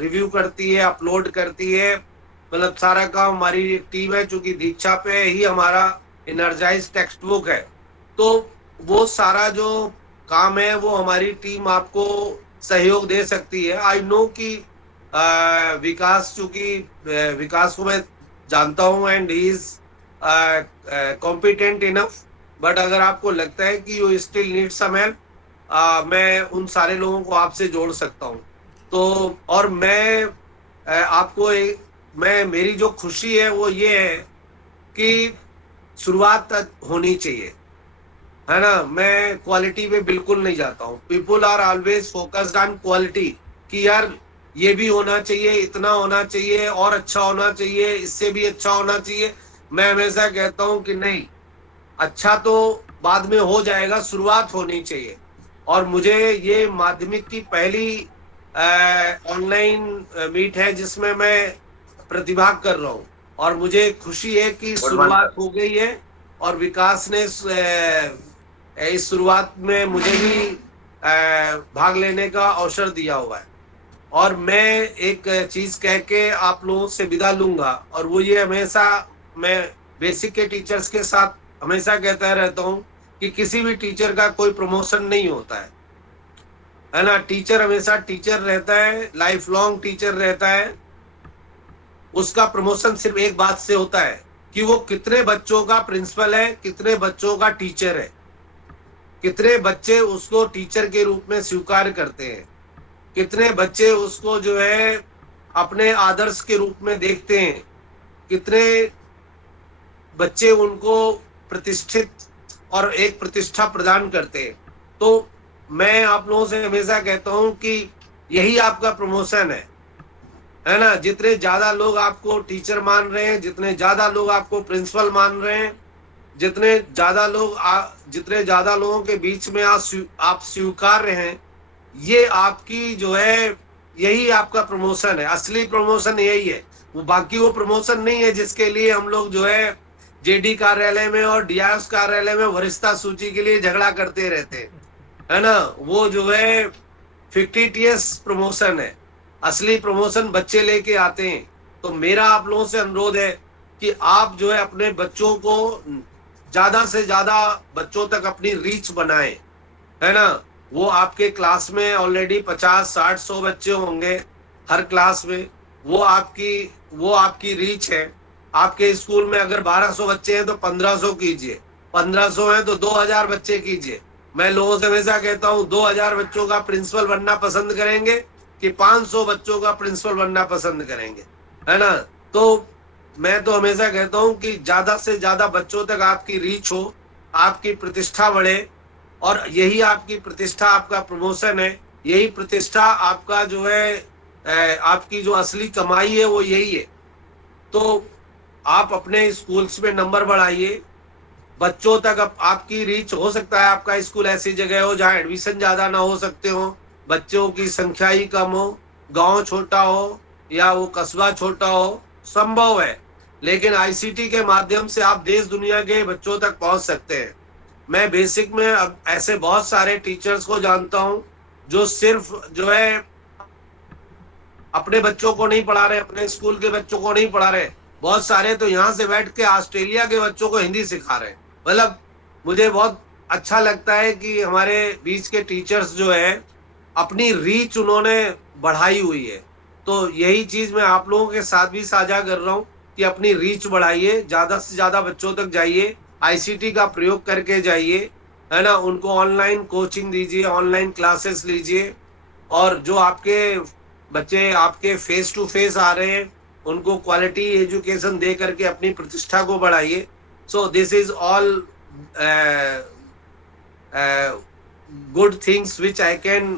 रिव्यू करती है, अपलोड करती है, मतलब सारा काम हमारी टीम है, चूंकि दीक्षा पे ही हमारा एनर्जाइज टेक्स्ट बुक है। तो वो सारा जो काम है वो हमारी टीम आपको सहयोग दे सकती है। आई नो कि विकास, चूंकि विकास को मैं जानता हूँ and he is competent enough, but अगर आपको लगता है कि you still need some help, मैं उन सारे लोगों को आपसे जोड़ सकता हूँ। तो और मैं आपको मेरी जो खुशी है वो ये है कि शुरुआत होनी चाहिए, है ना। मैं क्वालिटी पे बिल्कुल नहीं जाता हूँ। People are always focused on quality, कि यार ये भी होना चाहिए, इतना होना चाहिए, और अच्छा होना चाहिए, इससे भी अच्छा होना चाहिए। मैं हमेशा कहता हूँ कि नहीं, अच्छा तो बाद में हो जाएगा, शुरुआत होनी चाहिए। और मुझे ये माध्यमिक की पहली ऑनलाइन मीट है जिसमें मैं प्रतिभाग कर रहा हूँ, और मुझे खुशी है कि शुरुआत हो गई है, और विकास ने इस शुरुआत में मुझे भी भाग लेने का अवसर दिया हुआ है। और मैं एक चीज कह के आप लोगों से विदा लूंगा, और वो ये, हमेशा मैं बेसिक के टीचर्स के साथ हमेशा कहता रहता हूँ कि किसी भी टीचर का कोई प्रमोशन नहीं होता है ना। टीचर हमेशा टीचर रहता है, लाइफ लॉन्ग टीचर रहता है। उसका प्रमोशन सिर्फ एक बात से होता है कि वो कितने बच्चों का प्रिंसिपल है, कितने बच्चों का टीचर है, कितने बच्चे उसको टीचर के रूप में स्वीकार करते हैं, कितने बच्चे उसको जो है अपने आदर्श के रूप में देखते हैं, कितने बच्चे उनको प्रतिष्ठित और एक प्रतिष्ठा प्रदान करते हैं। तो मैं आप लोगों से हमेशा कहता हूं कि यही आपका प्रमोशन है ना। जितने ज्यादा लोग आपको टीचर मान रहे हैं, जितने ज्यादा लोग आपको प्रिंसिपल मान रहे हैं, जितने ज्यादा लोगों के बीच में आप स्वीकार्य हैं, ये आपकी जो है, यही आपका प्रमोशन है। असली प्रमोशन यही है। वो बाकी वो प्रमोशन नहीं है जिसके लिए हम लोग जो है जेडी कार्यालय में और डीआईएस कार्यालय में वरिष्ठता सूची के लिए झगड़ा करते रहते हैं, है ना। वो जो है फिक्टिटियस प्रमोशन है। असली प्रमोशन बच्चे लेके आते हैं। तो मेरा आप लोगों से अनुरोध है कि आप जो है अपने बच्चों को ज्यादा से ज्यादा बच्चों तक अपनी रीच बनाएं, है ना। वो आपके क्लास में ऑलरेडी 50, 60, 100 बच्चे होंगे हर क्लास में। वो आपकी रीच है। आपके स्कूल में अगर 1200 बच्चे हैं तो 1500 कीजिए, 1500 हैं तो 2000 बच्चे कीजिए। मैं लोगों से हमेशा कहता हूँ 2000 बच्चों का प्रिंसिपल बनना पसंद करेंगे कि 500 बच्चों का प्रिंसिपल बनना पसंद करेंगे, है ना। तो मैं तो हमेशा कहता हूँ कि ज्यादा से ज्यादा बच्चों तक आपकी रीच हो, आपकी प्रतिष्ठा बढ़े, और यही आपकी प्रतिष्ठा आपका प्रमोशन है। यही प्रतिष्ठा आपका जो है आपकी जो असली कमाई है वो यही है। तो आप अपने स्कूल्स में नंबर बढ़ाइए, बच्चों तक आपकी रीच। हो सकता है आपका स्कूल ऐसी जगह हो जहाँ एडमिशन ज्यादा ना हो सकते हो, बच्चों की संख्या ही कम हो, गांव छोटा हो या वो कस्बा छोटा हो, संभव है। लेकिन आईसीटी के माध्यम से आप देश दुनिया के बच्चों तक पहुंच सकते हैं। मैं बेसिक में अब ऐसे बहुत सारे टीचर्स को जानता हूं जो सिर्फ जो है अपने बच्चों को नहीं पढ़ा रहे, अपने स्कूल के बच्चों को नहीं पढ़ा रहे, बहुत सारे तो यहाँ से बैठ के ऑस्ट्रेलिया के बच्चों को हिंदी सिखा रहे हैं। मतलब मुझे बहुत अच्छा लगता है कि हमारे बीच के टीचर्स जो है अपनी रीच उन्होंने बढ़ाई हुई है। तो यही चीज मैं आप लोगों के साथ भी साझा कर रहा हूँ कि अपनी रीच बढ़ाइए, ज्यादा से ज्यादा बच्चों तक जाइए, आईसीटी का प्रयोग करके जाइए, है ना, उनको ऑनलाइन कोचिंग दीजिए, ऑनलाइन क्लासेस लीजिए, और जो आपके बच्चे आपके फेस टू फेस आ रहे हैं उनको क्वालिटी एजुकेशन दे करके अपनी प्रतिष्ठा को बढ़ाइए। So this is all good things which I can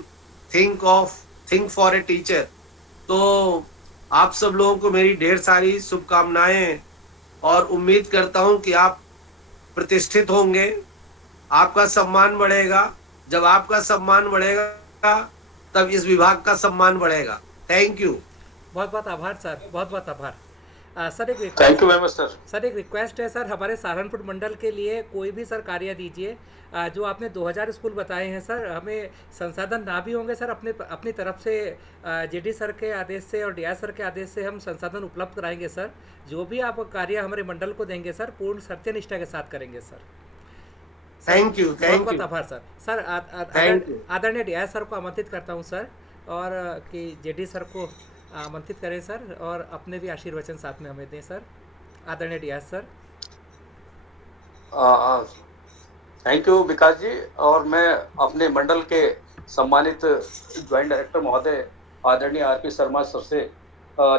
think for a teacher. तो आप सब लोगों को मेरी ढेर सारी शुभकामनाएं, और उम्मीद करता हूं कि आप प्रतिष्ठित होंगे, आपका सम्मान बढ़ेगा। जब आपका सम्मान बढ़ेगा तब इस विभाग का सम्मान बढ़ेगा। Thank you. बहुत बहुत आभार सर, बहुत बहुत आभार। सर एक thank request, you very much sir. Sir एक रिक्वेस्ट है सर, हमारे सहारनपुर मंडल के लिए कोई भी सर कार्य दीजिए। जो आपने 2000 स्कूल बताए हैं सर, हमें संसाधन ना भी होंगे सर, अपनी तरफ से जेडी सर के आदेश से और डीआई सर के आदेश से हम संसाधन उपलब्ध कराएंगे सर। जो भी आप कार्य हमारे मंडल को देंगे सर, पूर्ण सत्यनिष्ठा के साथ करेंगे सर। थैंक यू, बहुत थैंक बहुत यू, आभार सर। Sir thank you. आदरणीय डीआई सर को आमंत्रित करता हूँ सर, और कि जेडी सर को आमंत्रित करें सर, और अपने भी आशीर्वचन साथ में हमें दें सर। आदरणीय डीआई सर। थैंक यू विकास जी। और मैं अपने मंडल के सम्मानित ज्वाइंट डायरेक्टर महोदय आदरणीय आरपी शर्मा सर से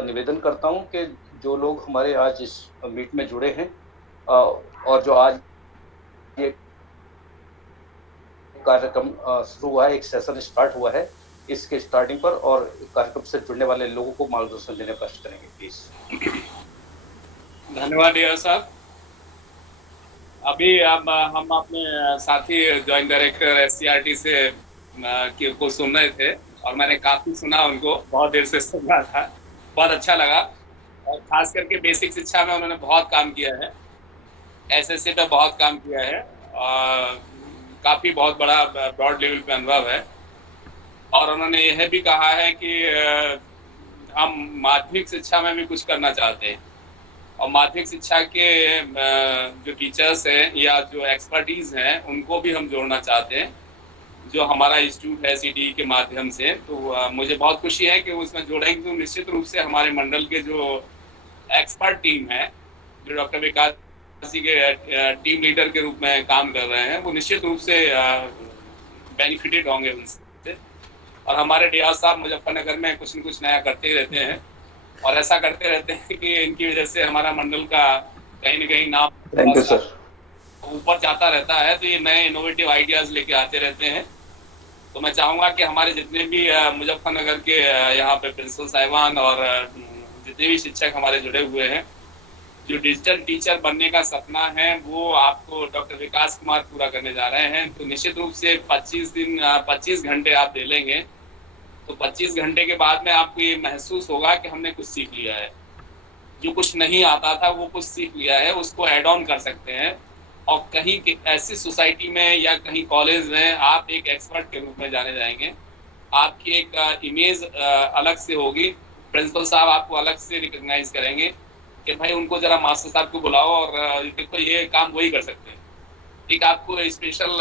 निवेदन करता हूं कि जो लोग हमारे आज इस मीट में जुड़े हैं और जो आज ये कार्यक्रम शुरू हुआ है, एक सेशन स्टार्ट हुआ है, इसके स्टार्टिंग पर और कार्यक्रम से जुड़ने वाले लोगों को मार्गदर्शन देने का कष्ट करेंगे प्लीज। धन्यवाद डीआर साहब। अभी अब हम अपने साथी ज्वाइंट डायरेक्टर एससीईआरटी से को सुन रहे थे, और मैंने काफी सुना, उनको बहुत देर से सुन रहा था, बहुत अच्छा लगा। और खास करके बेसिक शिक्षा में उन्होंने बहुत काम किया है, एसएससी पे बहुत काम किया है, काफी बहुत बड़ा ब्रॉड लेवल पे अनुभव है। और उन्होंने यह भी कहा है कि हम माध्यमिक शिक्षा में भी कुछ करना चाहते हैं, और माध्यमिक शिक्षा के जो टीचर्स हैं या जो एक्सपर्टीज हैं उनको भी हम जोड़ना चाहते हैं, जो हमारा इंस्टीट्यूट है सीडी के माध्यम से। तो मुझे बहुत खुशी है कि उसमें जोड़ेंगे। तो निश्चित रूप से हमारे मंडल के जो एक्सपर्ट टीम है, जो डॉक्टर विकास जी के टीम लीडर के रूप में काम कर रहे हैं, वो निश्चित रूप से बेनिफिटेड होंगे उनसे। और हमारे डीआर साहब मुजफ्फरनगर में कुछ न कुछ नया करते ही रहते हैं, और ऐसा करते रहते हैं कि इनकी वजह से हमारा मंडल का कहीं न कहीं नाम ऊपर जाता रहता है। तो ये नए इनोवेटिव आइडियाज लेके आते रहते हैं। तो मैं चाहूंगा कि हमारे जितने भी मुजफ्फरनगर के यहाँ पे प्रिंसिपल साहिबान और जितने भी शिक्षक हमारे जुड़े हुए हैं, जो डिजिटल टीचर बनने का सपना है वो आपको डॉक्टर विकास कुमार पूरा करने जा रहे हैं। तो निश्चित रूप से 25 घंटे आप दे लेंगे, तो 25 घंटे के बाद में आपको ये महसूस होगा कि हमने कुछ सीख लिया है। जो कुछ नहीं आता था वो कुछ सीख लिया है, उसको ऐड ऑन कर सकते हैं। और कहीं ऐसी सोसाइटी में या कहीं कॉलेज में आप एक एक्सपर्ट के रूप में जाने जाएंगे, आपकी एक इमेज अलग से होगी। प्रिंसिपल साहब आपको अलग से रिकॉग्नाइज करेंगे कि भाई उनको जरा मास्टर साहब को बुलाओ, और देखो ये काम वही कर सकते हैं। ठीक, आपको स्पेशल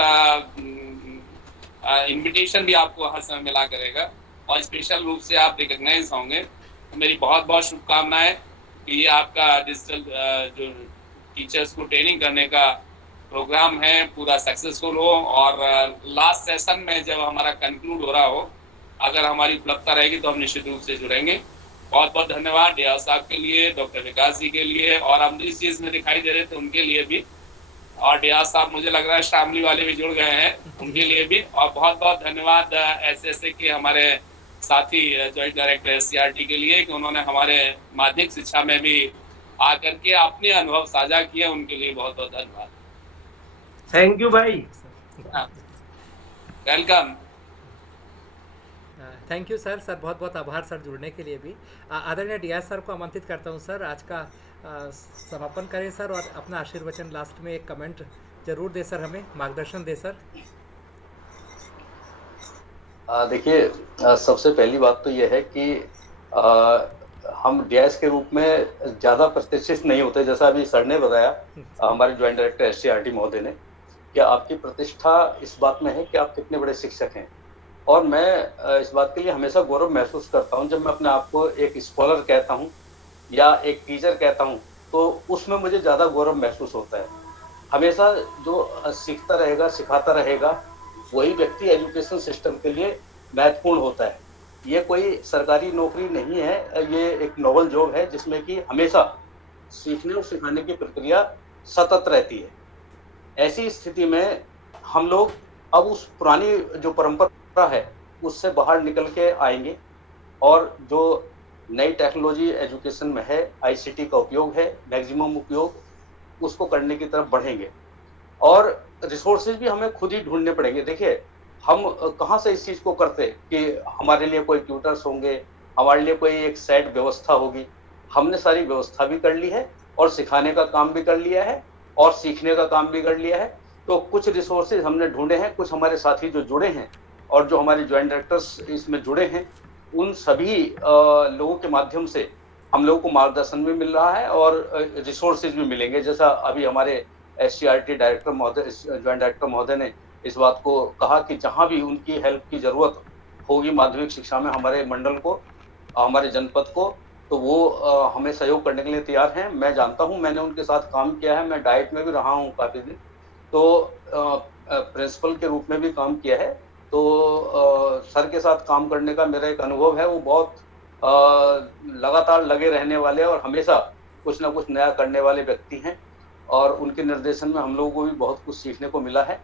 इनविटेशन भी आपको हर समय मिला करेगा, और स्पेशल रूप से आप रिकॉग्नाइज होंगे। तो मेरी बहुत बहुत शुभकामनाएं कि ये आपका डिजिटल जो टीचर्स को ट्रेनिंग करने का प्रोग्राम है पूरा सक्सेसफुल हो, और लास्ट सेशन में जब हमारा कंक्लूड हो रहा हो, अगर हमारी उपलब्धता रहेगी तो हम निश्चित रूप से जुड़ेंगे। बहुत बहुत धन्यवाद डीआर साहब के लिए, डॉक्टर विकास जी के लिए, और हम जिस चीज में दिखाई दे रहे थे उनके लिए भी, और डीआर साहब मुझे लग रहा है शामली वाले भी जुड़ गए हैं, उनके लिए भी। और बहुत बहुत धन्यवाद एसएसए के हमारे साथी ज्वाइंट डायरेक्टर एससीईआरटी के लिए कि उन्होंने हमारे माध्यमिक शिक्षा में भी आकर के अपने अनुभव साझा किए, उनके लिए बहुत बहुत धन्यवाद। थैंक यू भाई, welcome. Thank you sir. Sir बहुत बहुत आभार सर जुड़ने के लिए भी। आदरणीय डीआई सर को आमंत्रित करता हूँ सर, आज का समापन करें सर, और अपना आशीर्वचन लास्ट में एक कमेंट जरूर दे सर, हमें मार्गदर्शन दे सर। देखिए, सबसे पहली बात तो यह है कि हम डीआईएस के रूप में ज़्यादा प्रतिष्ठित नहीं होते, जैसा अभी सर ने बताया, हमारे ज्वाइंट डायरेक्टर एससीईआरटी महोदय ने, कि आपकी प्रतिष्ठा इस बात में है कि आप कितने बड़े शिक्षक हैं। और मैं इस बात के लिए हमेशा गौरव महसूस करता हूँ जब मैं अपने आप को एक स्कॉलर कहता हूँ या एक टीचर कहता हूँ, तो उसमें मुझे ज़्यादा गौरव महसूस होता है। हमेशा जो सीखता रहेगा, सिखाता रहेगा, वही व्यक्ति एजुकेशन सिस्टम के लिए महत्वपूर्ण होता है। ये कोई सरकारी नौकरी नहीं है, ये एक नोबल जॉब है जिसमें कि हमेशा सीखने और सिखाने की प्रक्रिया सतत रहती है। ऐसी स्थिति में हम लोग अब उस पुरानी जो परंपरा है उससे बाहर निकल के आएंगे और जो नई टेक्नोलॉजी एजुकेशन में है, आईसीटी का उपयोग है, मैक्सिमम उपयोग, उसको करने की तरफ बढ़ेंगे। और रिसोर्सेज भी हमें खुद ही ढूंढने पड़ेंगे। देखिए, हम कहाँ से इस चीज़ को करते कि हमारे लिए कोई ट्यूटर्स होंगे, हमारे लिए कोई एक सेट व्यवस्था होगी। हमने सारी व्यवस्था भी कर ली है और सिखाने का काम भी कर लिया है और सीखने का काम भी कर लिया है। तो कुछ रिसोर्सेज हमने ढूंढे हैं, कुछ हमारे साथी जो जुड़े हैं और जो हमारे ज्वाइंट डायरेक्टर्स इसमें जुड़े हैं, उन सभी लोगों के माध्यम से हम लोगों को मार्गदर्शन भी मिल रहा है और रिसोर्सेज भी मिलेंगे। जैसा अभी हमारे एससीईआरटी डायरेक्टर महोदय, ज्वाइंट डायरेक्टर महोदय ने इस बात को कहा कि जहां भी उनकी हेल्प की जरूरत होगी माध्यमिक शिक्षा में हमारे मंडल को, हमारे जनपद को, तो वो हमें सहयोग करने के लिए तैयार हैं। मैं जानता हूं, मैंने उनके साथ काम किया है, मैं डाइट में भी रहा हूं काफी दिन, तो प्रिंसिपल के रूप में भी काम किया है। तो सर के साथ काम करने का मेरा एक अनुभव है, वो बहुत लगातार लगे रहने वाले और हमेशा कुछ ना कुछ नया करने वाले व्यक्ति हैं और उनके निर्देशन में हम लोगों को भी बहुत कुछ सीखने को मिला है।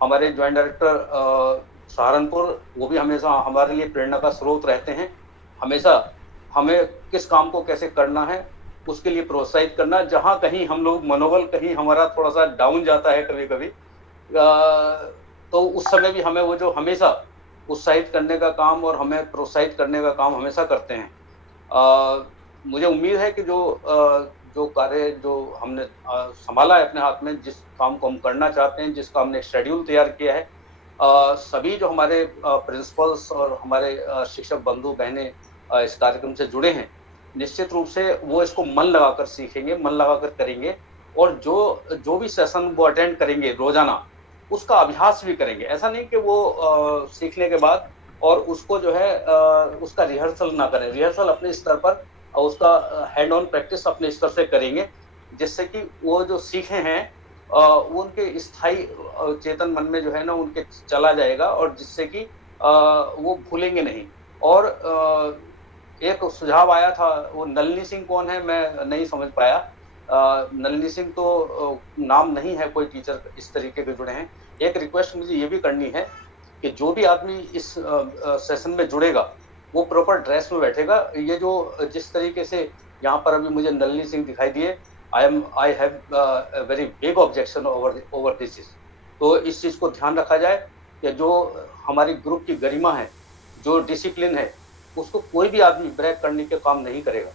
हमारे ज्वाइंट डायरेक्टर सहारनपुर, वो भी हमेशा हमारे लिए प्रेरणा का स्रोत रहते हैं। हमेशा हमें किस काम को कैसे करना है उसके लिए प्रोत्साहित करना। जहाँ कहीं हम लोग मनोबल कहीं हमारा थोड़ा सा डाउन जाता है कभी कभी, तो उस समय भी हमें वो जो हमेशा उत्साहित करने का काम और हमें प्रोत्साहित करने का काम हमेशा करते हैं। मुझे उम्मीद है कि जो कार्य जो हमने संभाला है अपने हाथ में, जिस काम को हम करना चाहते हैं, जिसका हमने शेड्यूल तैयार किया है, सभी जो हमारे प्रिंसिपल्स और हमारे शिक्षक बंधु बहनें इस कार्यक्रम से जुड़े हैं, निश्चित रूप से वो इसको मन लगाकर सीखेंगे, मन लगाकर करेंगे और जो भी सेशन वो अटेंड करेंगे रोजाना, उसका अभ्यास भी करेंगे। ऐसा नहीं कि वो सीखने के बाद और उसको जो है उसका रिहर्सल ना करें। रिहर्सल अपने स्तर पर और उसका हैंड ऑन प्रैक्टिस अपने स्तर से करेंगे, जिससे कि वो जो सीखे हैं वो उनके स्थायी चेतन मन में जो है ना उनके चला जाएगा और जिससे कि वो भूलेंगे नहीं। और एक सुझाव आया था, वो नलिनी सिंह कौन है मैं नहीं समझ पाया। नलिनी सिंह तो नाम नहीं है, कोई टीचर इस तरीके के जुड़े हैं। एक रिक्वेस्ट मुझे ये भी करनी है कि जो भी आदमी इस सेशन में जुड़ेगा वो प्रॉपर ड्रेस में बैठेगा। ये जो जिस तरीके से यहाँ पर अभी मुझे नलिनी सिंह दिखाई दिए, I have very big objection over this. तो इस चीज को ध्यान रखा जाए कि जो हमारी ग्रुप की गरिमा है, जो डिसिप्लिन है, उसको कोई भी आदमी ब्रेक करने के काम नहीं करेगा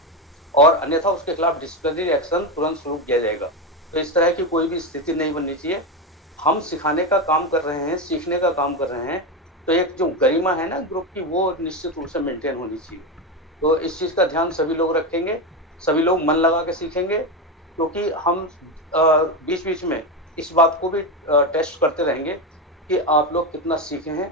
और अन्यथा उसके खिलाफ डिसिप्लिनरी एक्शन तुरंत शुरू किया जाएगा। तो इस तरह की कोई भी स्थिति नहीं बननी चाहिए। हम सिखाने का काम कर रहे हैं, सीखने का काम कर रहे हैं, तो एक जो गरिमा है ना ग्रुप की, वो निश्चित रूप से मेंटेन होनी चाहिए। तो इस चीज का ध्यान सभी लोग रखेंगे, सभी लोग मन लगा के सीखेंगे, क्योंकि हम बीच बीच में इस बात को भी टेस्ट करते रहेंगे कि आप लोग कितना सीखे हैं।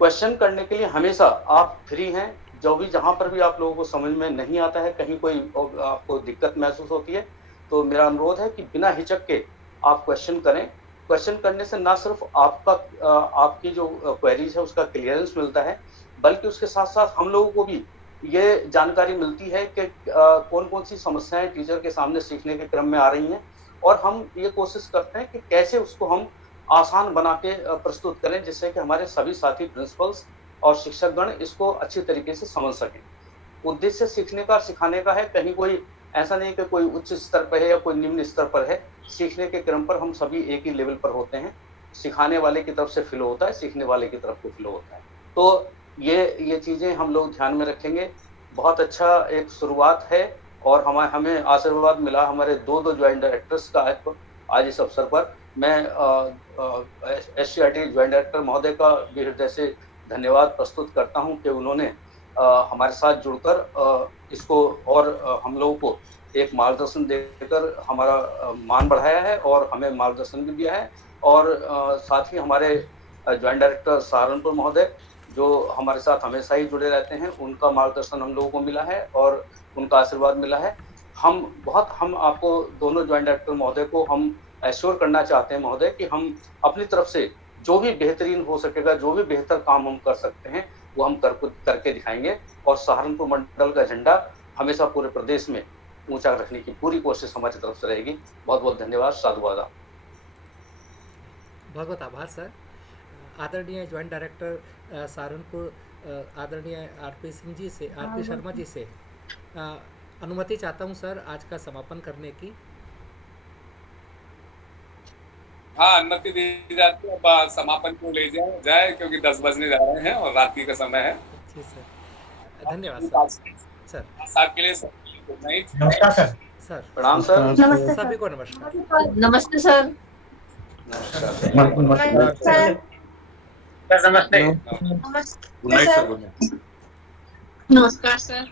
क्वेश्चन करने के लिए हमेशा आप फ्री हैं। जो भी जहां पर भी आप लोगों को समझ में नहीं आता है, कहीं कोई आपको दिक्कत महसूस होती है, तो मेरा अनुरोध है कि बिना हिचक के आप क्वेश्चन करें। क्वेश्चन करने से ना सिर्फ आपकी जो क्वेरीज है उसका क्लियरेंस मिलता है, बल्कि उसके साथ साथ हम लोगों को भी ये जानकारी मिलती है कि कौन कौन सी समस्याएं टीचर के सामने सीखने के क्रम में आ रही हैं और हम ये कोशिश करते हैं कि कैसे उसको हम आसान बना के प्रस्तुत करें, जिससे कि हमारे सभी साथी प्रिंसिपल्स और शिक्षकगण इसको अच्छी तरीके से समझ सकें। उद्देश्य सीखने का सिखाने का है, कहीं कोई ऐसा नहीं कि कोई उच्च स्तर पर है या कोई निम्न स्तर पर है। सीखने के क्रम पर हम सभी एक ही लेवल पर होते हैं। सिखाने वाले की तरफ से फ्लो होता है, सीखने वाले की तरफ से फ्लो होता है। तो ये चीजें हम लोग ध्यान में रखेंगे। बहुत अच्छा एक शुरुआत है और हमें आशीर्वाद मिला हमारे दो ज्वाइंट डायरेक्टर्स का आज इस अवसर पर। मैं एससीईआरटी ज्वाइंट डायरेक्टर महोदय का भी हृदय से धन्यवाद प्रस्तुत करता हूं कि उन्होंने हमारे साथ जुड़कर इसको और हम लोगों को एक मार्गदर्शन देकर हमारा मान बढ़ाया है और हमें मार्गदर्शन भी दिया है। और साथ ही हमारे ज्वाइंट डायरेक्टर सहारनपुर महोदय जो हमारे साथ हमेशा ही जुड़े रहते हैं, उनका मार्गदर्शन हम लोगों को मिला है और उनका आशीर्वाद मिला है। हम आपको दोनों ज्वाइंट डायरेक्टर महोदय को हम एश्योर करना चाहते हैं महोदय कि हम अपनी तरफ से जो भी बेहतरीन हो सकेगा, जो भी बेहतर काम हम कर सकते हैं, वो हम करके दिखाएंगे और सहारनपुर मंडल का झंडा हमेशा पूरे प्रदेश में ऊंचा रखने की पूरी कोशिश हमारी तरफ से रहेगी। बहुत बहुत धन्यवाद, साधुवाद। बहुत बहुत आभार सर। आदरणीय ज्वाइंट डायरेक्टर सहारनपुर आदरणीय आरपी सिंह जी से, आरपी शर्मा जी से अनुमति चाहता हूं सर आज का समापन करने की। हाँ, अनुमति दी जाती है। अब समापन को ले जाए क्योंकि 10 बजने जा रहे हैं और रात्रि का समय है। जी सर, धन्यवाद सर। साथ के लिए गुड नाइट। नमस्कार सर। सर प्रणाम सर। नमस्ते सभी को नमस्कार। नमस्ते सर। नमस्कार। नमस्ते। नमस्ते सर। Good night sir. नमस्कार सर।